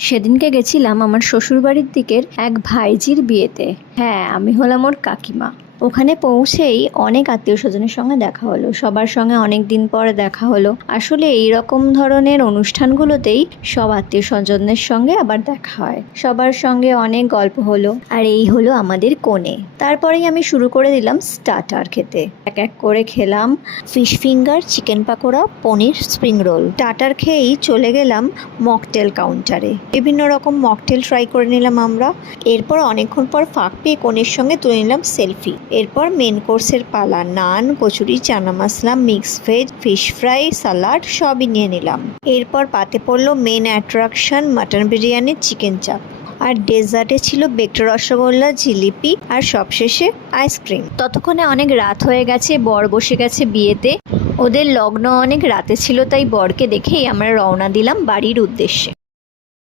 সেদিনকে গেছিলাম আমার শ্বশুরবাড়ির দিকের এক ভাইজির বিয়েতে। হ্যাঁ, আমি হলাম ওর কাকিমা। ওখানে পৌঁছেই অনেক আত্মীয় স্বজনের সঙ্গে দেখা হলো, সবার সঙ্গে অনেক দিন পরে দেখা হলো। আসলে এই রকম ধরনের অনুষ্ঠানগুলোতেই সব আত্মীয় স্বজনের সঙ্গে আবার দেখা হয়, সবার সঙ্গে অনেক গল্প হলো। আর এই হলো আমাদের কোণে। তারপরেই আমি শুরু করে দিলাম স্টার্টার খেতে। এক এক করে খেলাম ফিশ ফিঙ্গার, চিকেন পাকোড়া, পনির স্প্রিং রোল। স্টার্টার খেয়েই চলে গেলাম মকটেল কাউন্টারে। বিভিন্ন রকম মকটেল ট্রাই করে নিলাম আমরা। এরপর অনেকক্ষণ পর ফাঁক পেয়ে কোণের সঙ্গে তুলে নিলাম সেলফি। এরপর মেন কোর্সের পালা, naan, kachori, chana masala, mix veg, fish fry, salad সবই নিয়ে নিলাম। এরপর পাতে পড়লো main attraction mutton biryani, chicken chaap. আর ডেজার্টে ছিল বেকড রসগোল্লা, জিলিপি আর সবশেষে আইসক্রিম। ততক্ষণে অনেক রাত হয়ে গেছে, বর বসে গেছে বিয়েতে। ওদের লগ্ন অনেক রাতে ছিল, তাই বরকে দেখেই আমরা রওনা দিলাম বাড়ির উদ্দেশ্যে।